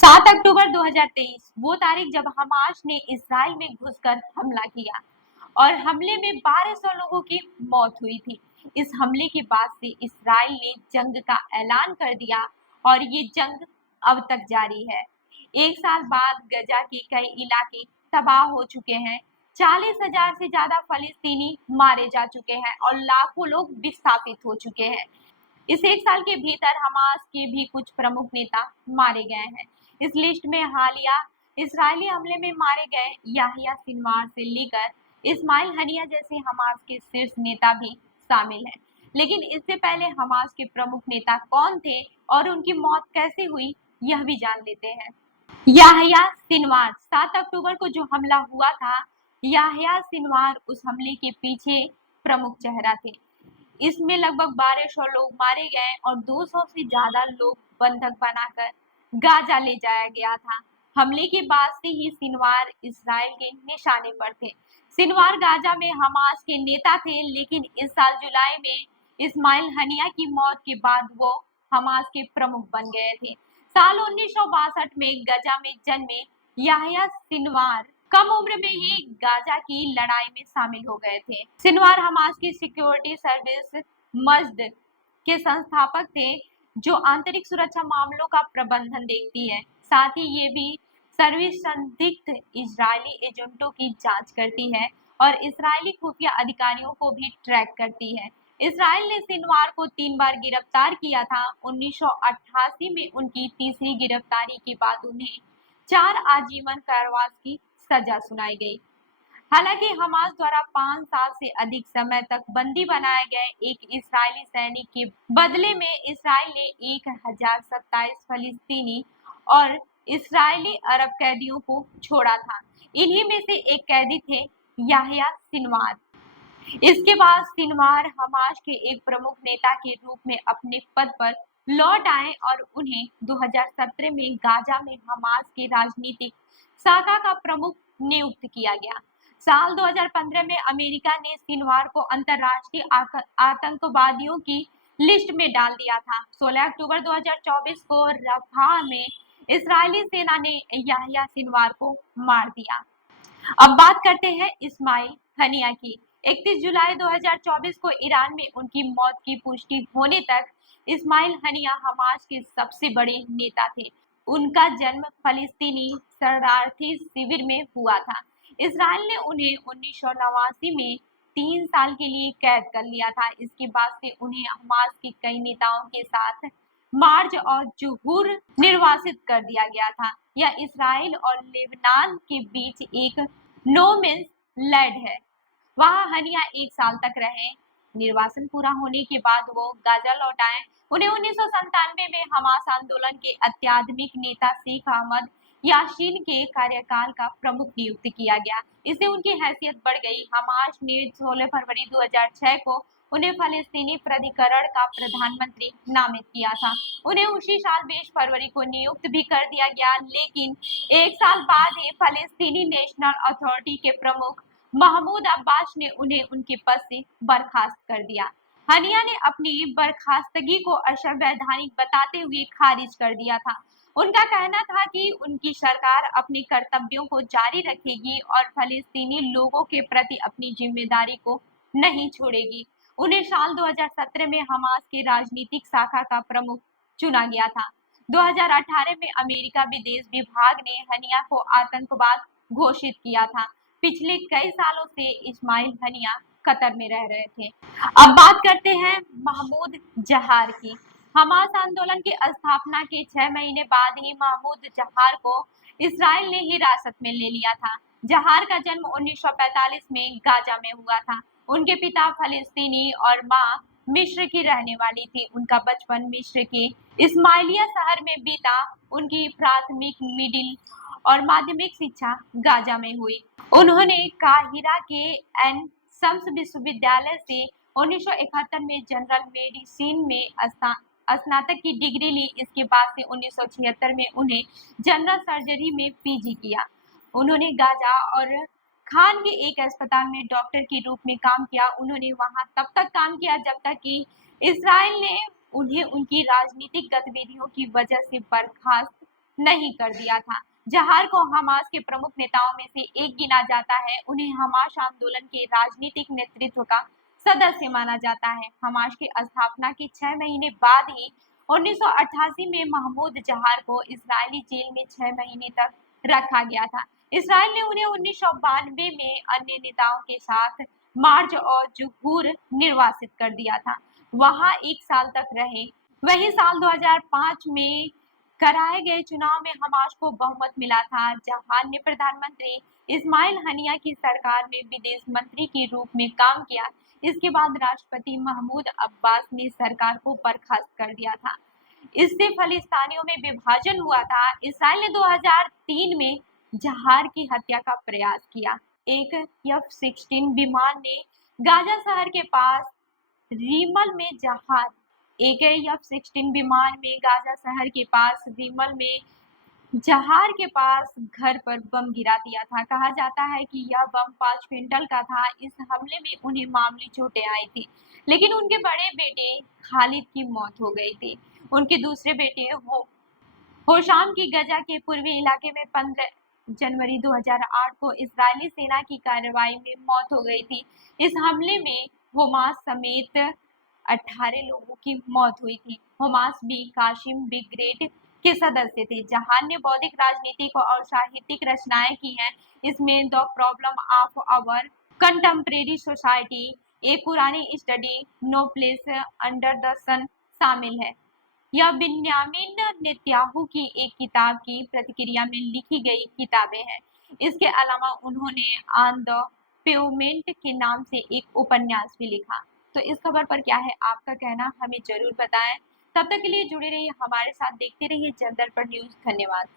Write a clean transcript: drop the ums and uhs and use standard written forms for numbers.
7 अक्टूबर 2023 वो तारीख जब हमास ने इस्राइल में घुसकर हमला किया और हमले में 1200 लोगों की मौत हुई थी। इस हमले के बाद से इस्राइल ने जंग का ऐलान कर दिया और ये जंग अब तक जारी है। एक साल बाद गजा के कई इलाके तबाह हो चुके हैं, 40,000 से ज्यादा फलस्तीनी मारे जा चुके हैं और लाखों लोग विस्थापित हो चुके हैं। इस एक साल के भीतर हमास के भी कुछ प्रमुख नेता मारे गए हैं। इस लिस्ट में हालिया इस्राएली हमले में मारे गए याहिया सिनवार से लेकर इस्माइल हनिया जैसे हमास के शीर्ष नेता भी शामिल हैं। लेकिन इससे पहले हमास के प्रमुख नेता कौन थे और उनकी मौत कैसे हुई, यह भी जान लेते हैं। याहिया सिनवार, 7 अक्टूबर को जो हमला हुआ था, याहिया सिनवार उस हमले के पीछे प्रमुख चेहरा थे। इसमें लगभग 1200 लोग मारे गए और 200 से ज्यादा लोग बंधक बनाकर गाजा ले जाया गया था। हमले के बाद से ही सिनवार इस्राएल के निशाने पर थे। सिनवार गाजा में हमास के नेता थे, लेकिन इस साल जुलाई में इस्माइल हनिया की मौत के बाद वो हमास के प्रमुख बन गए थे। साल 1962 में गजा में जन्मे याहिया सिनवार कम उम्र में ही गाजा की लड़ाई में शामिल हो गए थे। सिनवार हमास की सिक्योरिटी सर्विस मस्द के संस्थापक थे, जो आंतरिक सुरक्षा मामलों का प्रबंधन देखती है। साथ ही ये भी सर्विस संदिग्ध इजरायली एजेंटों की जांच करती है और इजरायली खुफिया अधिकारियों को भी ट्रैक करती है। इजराइल ने सिनवार को 3 बार गिरफ्तार किया था। 1988 में उनकी तीसरी गिरफ्तारी के बाद उन्हें 4 आजीवन कारावास की सजा सुनाई गई। हालांकि हमास द्वारा 5 साल से अधिक समय तक बंदी बनाए गए एक इस्राएली सैनिक के बदले में इस्राएल ने 1027 फलस्तीनी और इस्राएली अरब कैदियों को छोड़ा था। इन्हीं में से एक कैदी थे याहिया सिनवार। इसके बाद सिनवार हमास के एक प्रमुख नेता के रूप में अपने पद पर लौट आए और उन्हें 2017 में गाजा में हमास के राजनीतिक शाखा का प्रमुख नियुक्त किया गया। साल 2015 में अमेरिका ने सिनवार को अंतर्राष्ट्रीय आतंकवादियों की लिस्ट में डाल दिया था। 16 अक्टूबर 2024 को रफाह में इस्राएली सेना ने याहिया सिनवार को मार दिया। अब बात करते हैं इस्माइल हनिया की। 31 जुलाई 2024 को ईरान में उनकी मौत की पुष्टि होने तक इस्माइल हनिया हमास के सबसे बड़े नेता थे। उनका जन्म फलस्तीनी शरणार्थी शिविर में हुआ था। इस्राएल ने उन्हें 1989 में 3 साल के लिए कैद कर लिया था। इसके बाद से उन्हें हमास के कई नेताओं के साथ मार्ज और जुहूर निर्वासित कर दिया गया था। यह इस्राएल और लेबनान के बीच एक नो मीन्स लैंड है। वहां हनिया 1 साल तक रहे। निर्वासन पूरा होने के बाद वो गाजा लौट आए। उन्हें 1997 में हमास आंदोलन के अत्याधुनिक नेता शेख अहमद याशीन के कार्यकाल का प्रमुख नियुक्त किया गया। इससे उनकी हैसियत बढ़ गई। हमास ने 16 फरवरी 2006 को उन्हें फलस्तीनी प्राधिकरण का प्रधानमंत्री नामित किया था। उन्हें उसी साल 20 फरवरी को नियुक्त भी कर दिया गया, लेकिन 1 साल बाद ही फलस्तीनी नेशनल अथॉरिटी के प्रमुख महमूद अब्बास ने उन्हें उनके पद से बर्खास्त कर दिया। हनिया ने अपनी बर्खास्तगी को असंवैधानिक बताते हुए खारिज कर दिया था। उनका कहना था कि उनकी सरकार अपने कर्तव्यों को जारी रखेगी और फलस्तीनी लोगों के प्रति अपनी जिम्मेदारी को नहीं छोड़ेगी। उन्हें साल 2017 में हमास के राजनीतिक शाखा का प्रमुख चुना गया था। 2018 में अमेरिका विदेश विभाग ने हनिया को आतंकवाद घोषित किया था। पिछले कई सालों से इस्माइल हनिया कतर में रह रहे थे। अब बात करते हैं महमूद जहार की। हमास आंदोलन की स्थापना के 6 महीने बाद ही महमूद जहार को इस्राएल ने हिरासत में ले लिया था। जहार का जन्म 1945 में गाजा में हुआ था। उनके पिता फलस्तीनी और मां मिस्र की रहने वाली थी। उनका बचपन मिस्र के इस्माइलिया शहर में बीता। उनकी प्राथमिक, मिडिल और माध्यमिक शिक्षा गाजा में हुई। उन्होंने काहिरा के एन शम्स विश्वविद्यालय से 1971 में जनरल मेडिसिन में स्नातक की डिग्री ली। इसके बाद से 1976 में उन्हें जनरल सर्जरी में पीजी किया। उन्होंने गाजा और खान के एक अस्पताल में डॉक्टर के रूप में काम किया। उन्होंने वहां तब तक काम किया जब तक कि इस्राएल ने उन्हें उनकी राजनीतिक गतिविधियों की वजह से बर्खास्त नहीं कर दिया था। जहार को हमास के प्रमुख नेताओं में से एक गिना जाता है। उन्हें हमास आंदोलन के राजनीतिक नेतृत्व का सदस्य माना जाता है। हमास की स्थापना के 6 महीने बाद ही 1988 में महमूद जहार को इजरायली जेल में 6 महीने तक रखा गया था। इसराइल ने उन्हें 1992 में अन्य नेताओं के साथ मार्च और जुहूर निर्वासित कर दिया था। वहां 1 साल तक रहे। वही साल 2005 में कराए गए चुनाव में हमास को बहुमत मिला था। जहां ने प्रधानमंत्री इस्माइल हनिया की सरकार में विदेश मंत्री के रूप में काम किया। इसके बाद राष्ट्रपति महमूद अब्बास ने सरकार को बर्खास्त कर दिया था। इससे फलिस्तीनियों में विभाजन हुआ था। इसराइल ने 2003 में जहार की हत्या का प्रयास किया। एक F-16 विमान ने गाजा शहर के पास रीमल में जहार एक F-16 विमान में गाजा शहर के पास रीमल में जहार के पास घर पर बम गिरा दिया था। कहा जाता है कि यह बम 5 क्विंटल का था। इस हमले में उन्हें मामूली चोटें आई थी, लेकिन उनके बड़े बेटे खालिद की मौत हो गई थी। उनके दूसरे बेटे होशाम की गजा के पूर्वी इलाके में 15 जनवरी 2008 को इजरायली सेना की कार्रवाई में मौत हो गई थी। इस हमले में हमास समेत 18 लोगों की मौत हुई थी। हमास भी कासिम ब्रिगेड के सदस्य थे। जहां ने बौद्धिक, राजनीतिक और साहित्यिक रचनाएं की हैं। इसमें the problem of our contemporary society, एक पुरानी study, no place under the sun शामिल है। यह बिन्यामिन नेतन्याहू की एक किताब की प्रतिक्रिया में लिखी गई किताबें हैं। इसके अलावा उन्होंने ऑन द पेवमेंट के नाम से एक उपन्यास भी लिखा। तो इस खबर पर क्या है आपका कहना, हमें जरूर बताएं। तब तक के लिए जुड़े रहिए हमारे साथ, देखते रहिए जनदर्पण न्यूज। धन्यवाद।